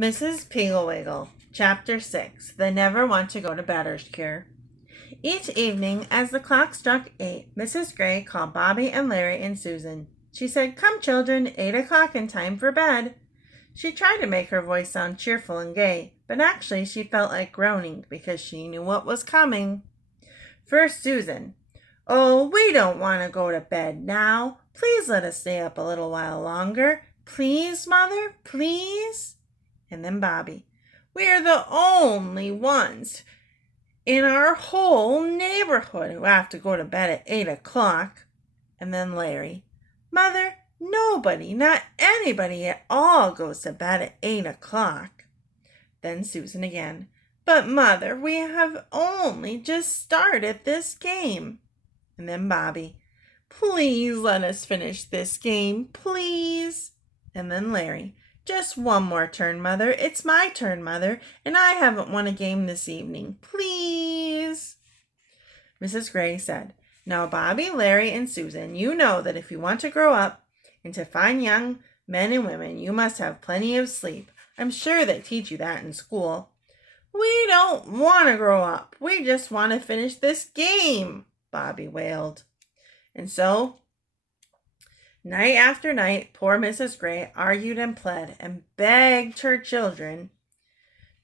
Mrs. Piggle Wiggle, Chapter 6, The Never Want to Go to Bedder's Cure. Each evening, as the clock struck 8, Mrs. Gray called Bobby and Larry and Susan. She said, "Come, children, 8 o'clock and time for bed." She tried to make her voice sound cheerful and gay, but actually she felt like groaning because she knew what was coming. First, Susan. "Oh, we don't want to go to bed now. Please let us stay up a little while longer. Please, Mother, please." And then Bobby. "We are the only ones in our whole neighborhood who have to go to bed at 8 o'clock. And then Larry. "Mother, nobody, not anybody at all goes to bed at 8 o'clock. Then Susan again. "But Mother, we have only just started this game." And then Bobby. "Please let us finish this game, please." And then Larry. "Just one more turn, Mother. It's my turn, Mother, and I haven't won a game this evening. Please." Mrs. Gray said, "Now, Bobby, Larry, and Susan, you know that if you want to grow up into fine young men and women, you must have plenty of sleep. I'm sure they teach you that in school." "We don't want to grow up. We just want to finish this game," Bobby wailed. And so, night after night, poor Mrs. Gray argued and pled and begged her children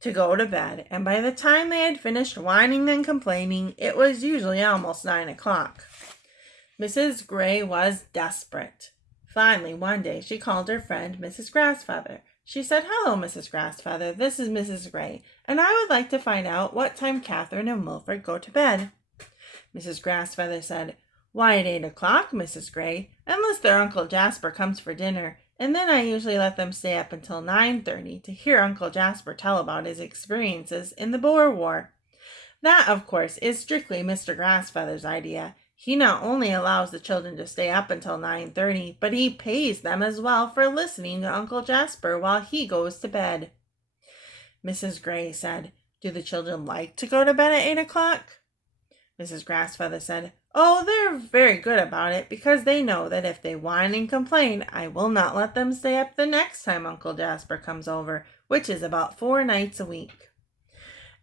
to go to bed, and by the time they had finished whining and complaining, it was usually almost 9 o'clock. Mrs. Gray was desperate. Finally, one day, she called her friend, Mrs. Grassfeather. She said, "Hello, Mrs. Grassfeather, this is Mrs. Gray, and I would like to find out what time Catherine and Wilfred go to bed." Mrs. Grassfeather said, "Why, at 8 o'clock, Mrs. Gray, unless their Uncle Jasper comes for dinner, and then I usually let them stay up until 9:30 to hear Uncle Jasper tell about his experiences in the Boer War. That, of course, is strictly Mr. Grassfeather's idea. He not only allows the children to stay up until 9:30, but he pays them as well for listening to Uncle Jasper while he goes to bed." Mrs. Gray said, "Do the children like to go to bed at 8 o'clock? Mrs. Grassfeather said, "Oh, they're very good about it, because they know that if they whine and complain, I will not let them stay up the next time Uncle Jasper comes over, which is about 4 nights a week."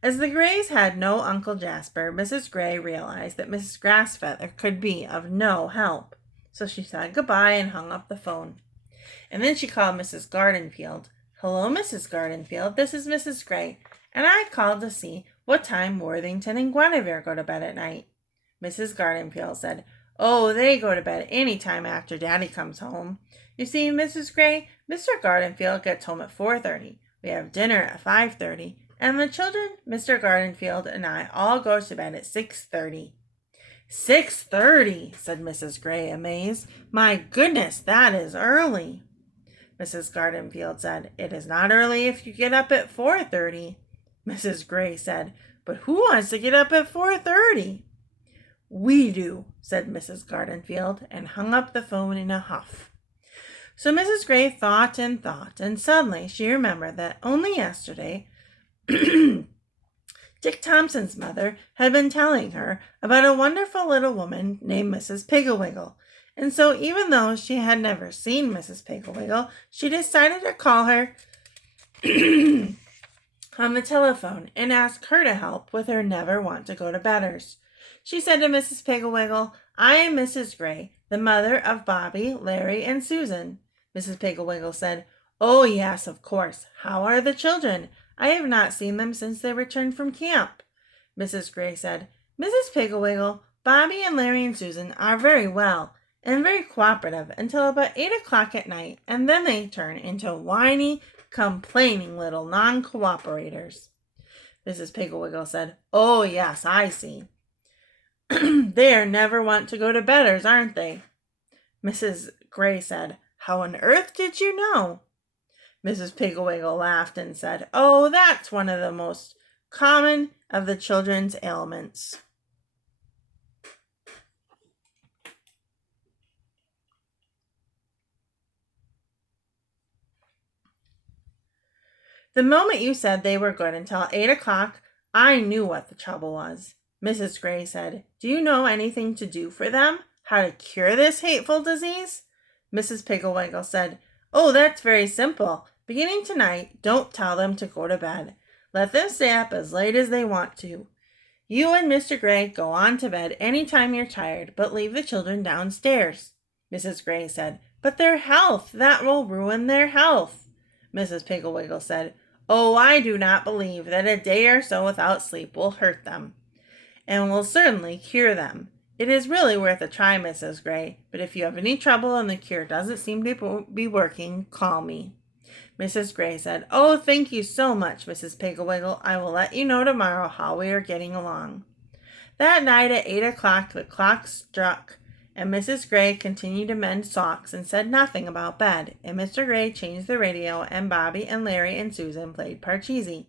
As the Grays had no Uncle Jasper, Mrs. Gray realized that Mrs. Grassfeather could be of no help. So she said goodbye and hung up the phone. And then she called Mrs. Gardenfield. "Hello, Mrs. Gardenfield, this is Mrs. Gray, and I called to see what time Worthington and Guinevere go to bed at night." Mrs. Gardenfield said, "Oh, they go to bed any time after Daddy comes home. You see, Mrs. Gray, Mr. Gardenfield gets home at 4:30. We have dinner at 5:30. And the children, Mr. Gardenfield, and I all go to bed at 6:30. 6:30, said Mrs. Gray, amazed. "My goodness, that is early." Mrs. Gardenfield said, "It is not early if you get up at 4:30. Mrs. Gray said, "But who wants to get up at 4:30? "We do," said Mrs. Gardenfield, and hung up the phone in a huff. So Mrs. Gray thought, and suddenly she remembered that only yesterday Dick Thompson's mother had been telling her about a wonderful little woman named Mrs. Piggle Wiggle, and so even though she had never seen Mrs. Piggle Wiggle, she decided to call her on the telephone and ask her to help with her never want to go to bedders. She said to Mrs. Piggle Wiggle, "I am Mrs. Gray, the mother of Bobby, Larry, and Susan." Mrs. Piggle Wiggle said, "Oh, yes, of course. How are the children? I have not seen them since they returned from camp." Mrs. Gray said, "Mrs. Piggle Wiggle, Bobby and Larry and Susan are very well and very cooperative until about 8 o'clock at night, and then they turn into whiny, complaining little non-cooperators." Mrs. Piggle Wiggle said, "Oh, yes, I see. They are never want to go to bedders, aren't they?" Mrs. Gray said, "How on earth did you know?" Mrs. Piggle Wiggle laughed and said, "Oh, that's one of the most common of the children's ailments." The moment you said they were good until 8 o'clock, I knew what the trouble was. Mrs. Gray said, "Do you know anything to do for them? How to cure this hateful disease?" Mrs. Piggle Wiggle said, "Oh, that's very simple. Beginning tonight, don't tell them to go to bed. Let them stay up as late as they want to. You and Mr. Gray go on to bed any time you're tired, but leave the children downstairs." Mrs. Gray said, "But their health, that will ruin their health." Mrs. Piggle Wiggle said, "Oh, I do not believe that a day or so without sleep will hurt them, and will certainly cure them. It is really worth a try, Mrs. Gray, but if you have any trouble and the cure doesn't seem to be working, call me." Mrs. Gray said, "Oh, thank you so much, Mrs. Piggle Wiggle. I will let you know tomorrow how we are getting along." That night at 8 o'clock the clock struck, and Mrs. Gray continued to mend socks and said nothing about bed, and Mr. Gray changed the radio, and Bobby and Larry and Susan played Parcheesi.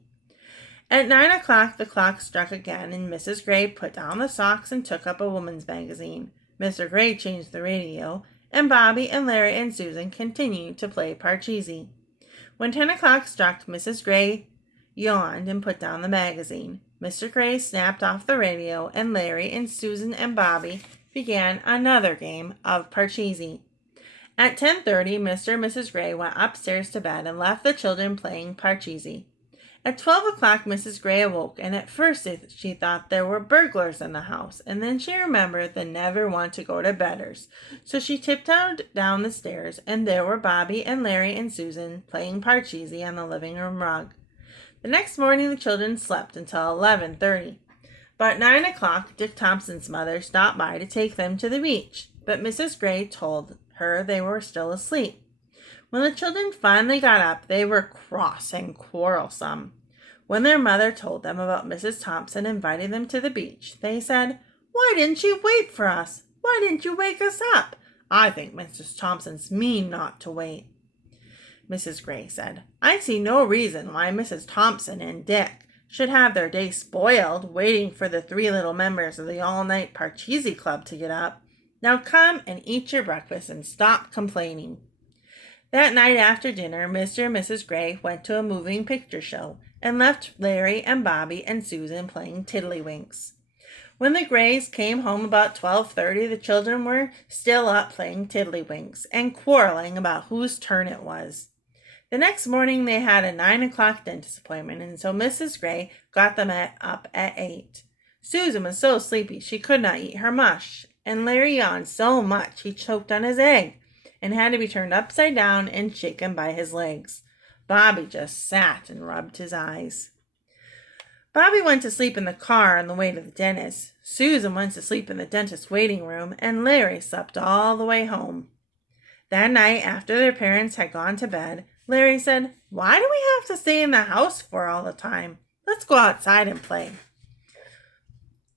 At 9 o'clock the clock struck again, and Mrs. Gray put down the socks and took up a woman's magazine. Mr. Gray changed the radio, and Bobby and Larry and Susan continued to play Parcheesi. When 10 o'clock struck, Mrs. Gray yawned and put down the magazine. Mr. Gray snapped off the radio, and Larry and Susan and Bobby began another game of Parcheesi. At 10:30, Mr. and Mrs. Gray went upstairs to bed and left the children playing Parcheesi. At 12 o'clock, Mrs. Gray awoke, and at first she thought there were burglars in the house, and then she remembered the never want to go to bedders. So she tiptoed down the stairs, and there were Bobby and Larry and Susan playing Parcheesi on the living room rug. The next morning the children slept until 11:30. About 9 o'clock, Dick Thompson's mother stopped by to take them to the beach, but Mrs. Gray told her they were still asleep. When the children finally got up, they were cross and quarrelsome. When their mother told them about Mrs. Thompson inviting them to the beach, they said, "Why didn't you wait for us? Why didn't you wake us up? I think Mrs. Thompson's mean not to wait." Mrs. Gray said, "I see no reason why Mrs. Thompson and Dick should have their day spoiled waiting for the 3 little members of the all-night Parcheesi Club to get up. Now come and eat your breakfast and stop complaining." That night after dinner, Mr. and Mrs. Gray went to a moving picture show and left Larry and Bobby and Susan playing tiddlywinks. When the Grays came home about 12:30, the children were still up playing tiddlywinks and quarreling about whose turn it was. The next morning they had a 9 o'clock dentist appointment, and so Mrs. Gray got them up at 8. Susan was so sleepy she could not eat her mush, and Larry yawned so much he choked on his egg and had to be turned upside down and shaken by his legs. Bobby just sat and rubbed his eyes. Bobby went to sleep in the car on the way to the dentist. Susan went to sleep in the dentist's waiting room, and Larry slept all the way home. That night, after their parents had gone to bed, Larry said, "Why do we have to stay in the house for all the time? Let's go outside and play."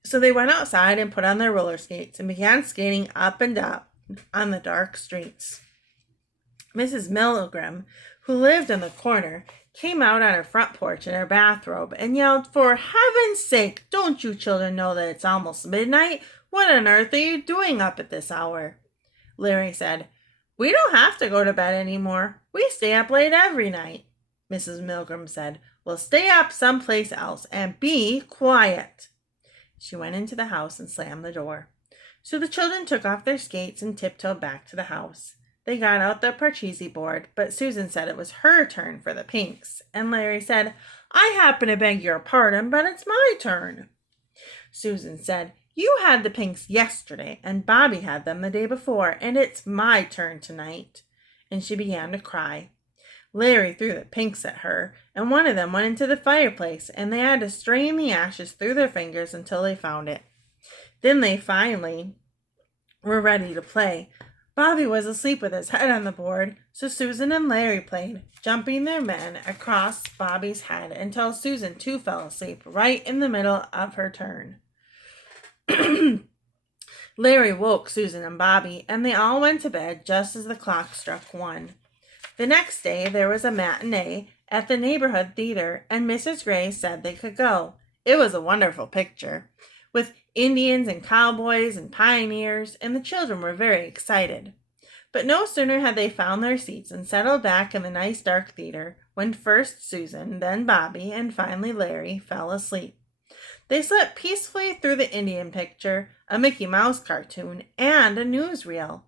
So they went outside and put on their roller skates and began skating up and down on the dark streets. Mrs. Milgram, who lived in the corner, came out on her front porch in her bathrobe and yelled, "For heaven's sake, don't you children know that it's almost midnight? What on earth are you doing up at this hour?" Larry said, "We don't have to go to bed anymore. We stay up late every night." Mrs. Milgram said, "Well, stay up someplace else and be quiet." She went into the house and slammed the door. So the children took off their skates and tiptoed back to the house. They got out the Parcheesi board, but Susan said it was her turn for the pinks, and Larry said, "I happen to beg your pardon, but it's my turn." Susan said, "You had the pinks yesterday, and Bobby had them the day before, and it's my turn tonight." And she began to cry. Larry threw the pinks at her, and one of them went into the fireplace, and they had to strain the ashes through their fingers until they found it. Then they finally were ready to play. Bobby was asleep with his head on the board, so Susan and Larry played, jumping their men across Bobby's head until Susan too fell asleep right in the middle of her turn. Larry woke Susan and Bobby, and they all went to bed just as the clock struck 1. The next day there was a matinee at the neighborhood theater, and Mrs. Gray said they could go. It was a wonderful picture, with Indians and cowboys and pioneers, and the children were very excited. But no sooner had they found their seats and settled back in the nice dark theater when first Susan, then Bobby, and finally Larry fell asleep. They slept peacefully through the Indian picture, a Mickey Mouse cartoon, and a newsreel.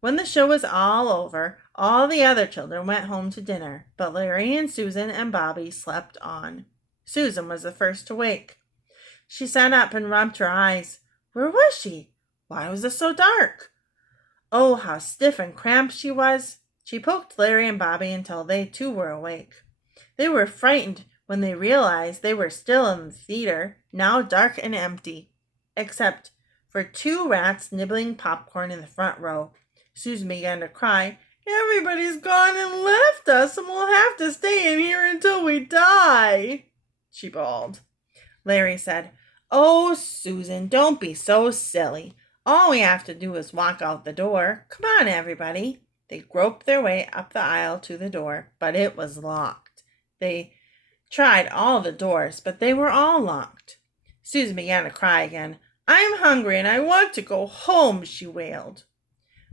When the show was all over, All the other children went home to dinner, but Larry and Susan and Bobby slept on. Susan was the first to wake. She sat up and rubbed her eyes. Where was she? Why was it so dark? Oh, how stiff and cramped she was! She poked Larry and Bobby until they too were awake. They were frightened when they realized they were still in the theater, now dark and empty, except for 2 rats nibbling popcorn in the front row. Susan began to cry. Everybody's gone and left us, and we'll have to stay in here until we die, she bawled. Larry said, Oh, Susan, don't be so silly. All we have to do is walk out the door. Come on, everybody. They groped their way up the aisle to the door, but it was locked. They tried all the doors, but they were all locked. Susan began to cry again. I'm hungry and I want to go home, she wailed.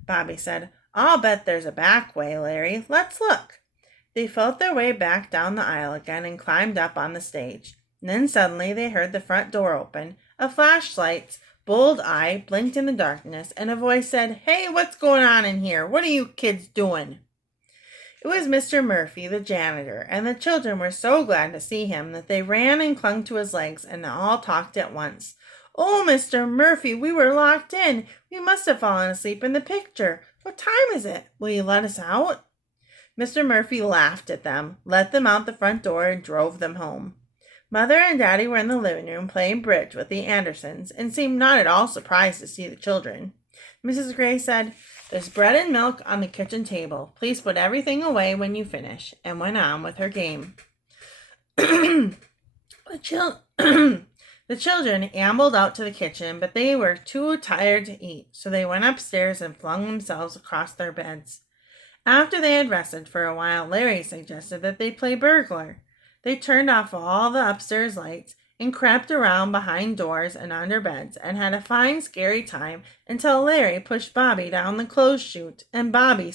Bobby said, I'll bet there's a back way, Larry. Let's look. They felt their way back down the aisle again and climbed up on the stage. And then suddenly they heard the front door open. A flashlight's bold eye blinked in the darkness, and a voice said, Hey, what's going on in here? What are you kids doing? It was Mr. Murphy, the janitor, and the children were so glad to see him that they ran and clung to his legs and all talked at once. Oh, Mr. Murphy, we were locked in. We must have fallen asleep in the picture. What time is it? Will you let us out? Mr. Murphy laughed at them, let them out the front door, and drove them home. Mother and Daddy were in the living room playing bridge with the Andersons and seemed not at all surprised to see the children. Mrs. Gray said, There's bread and milk on the kitchen table. Please put everything away when you finish, and went on with her game. The children ambled out to the kitchen, but they were too tired to eat, so they went upstairs and flung themselves across their beds. After they had rested for a while, Larry suggested that they play burglar. They turned off all the upstairs lights and crept around behind doors and under beds and had a fine, scary time until Larry pushed Bobby down the clothes chute and Bobby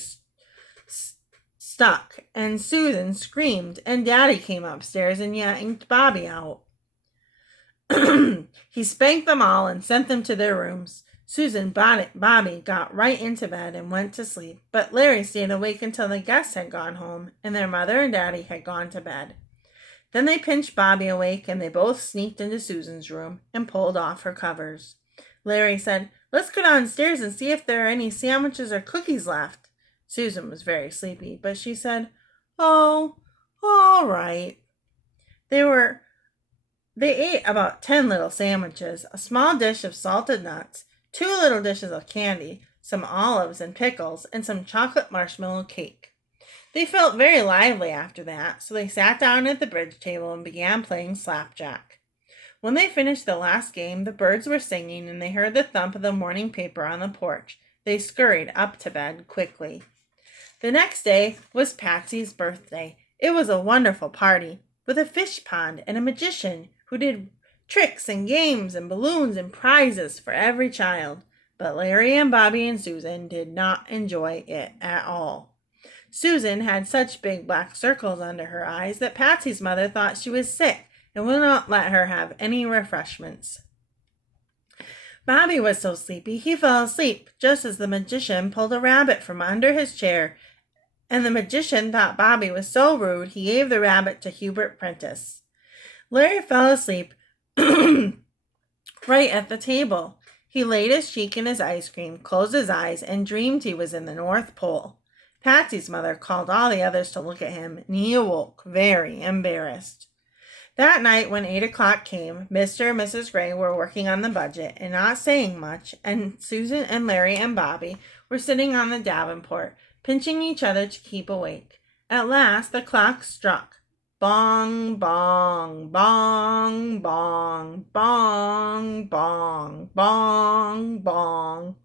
stuck and Susan screamed and Daddy came upstairs and yanked Bobby out. He spanked them all and sent them to their rooms. Susan Bobby got right into bed and went to sleep, but Larry stayed awake until the guests had gone home and their mother and Daddy had gone to bed. Then they pinched Bobby awake, and they both sneaked into Susan's room and pulled off her covers. Larry said, Let's go downstairs and see if there are any sandwiches or cookies left. Susan was very sleepy, but she said, Oh, all right. They ate about 10 little sandwiches, a small dish of salted nuts, 2 little dishes of candy, some olives and pickles, and some chocolate marshmallow cake. They felt very lively after that, so they sat down at the bridge table and began playing slapjack. When they finished the last game, the birds were singing and they heard the thump of the morning paper on the porch. They scurried up to bed quickly. The next day was Patsy's birthday. It was a wonderful party, with a fish pond and a magician who did tricks and games and balloons and prizes for every child. But Larry and Bobby and Susan did not enjoy it at all. Susan had such big black circles under her eyes that Patsy's mother thought she was sick and would not let her have any refreshments. Bobby was so sleepy he fell asleep just as the magician pulled a rabbit from under his chair, and the magician thought Bobby was so rude he gave the rabbit to Hubert Prentice. Larry fell asleep right at the table. He laid his cheek in his ice cream, closed his eyes, and dreamed he was in the North Pole. Patsy's mother called all the others to look at him, and he awoke, very embarrassed. That night, when 8 o'clock came, Mr. and Mrs. Gray were working on the budget and not saying much, and Susan and Larry and Bobby were sitting on the davenport, pinching each other to keep awake. At last, the clock struck. Bong, bong, bong, bong, bong, bong, bong, bong.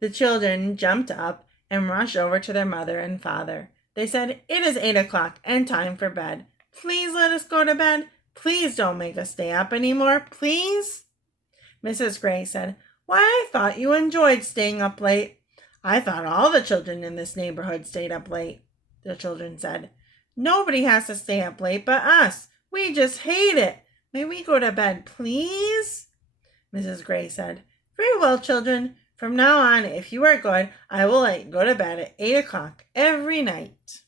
The children jumped up and rushed over to their mother and father. They said, It is 8 o'clock and time for bed. Please let us go to bed. Please don't make us stay up any more, please. Mrs. Gray said, Why, I thought you enjoyed staying up late. I thought all the children in this neighborhood stayed up late. The children said, Nobody has to stay up late but us. We just hate it. May we go to bed, please? Mrs. Gray said, Very well, children. From now on, if you are good, I will let you go to bed at 8 o'clock every night.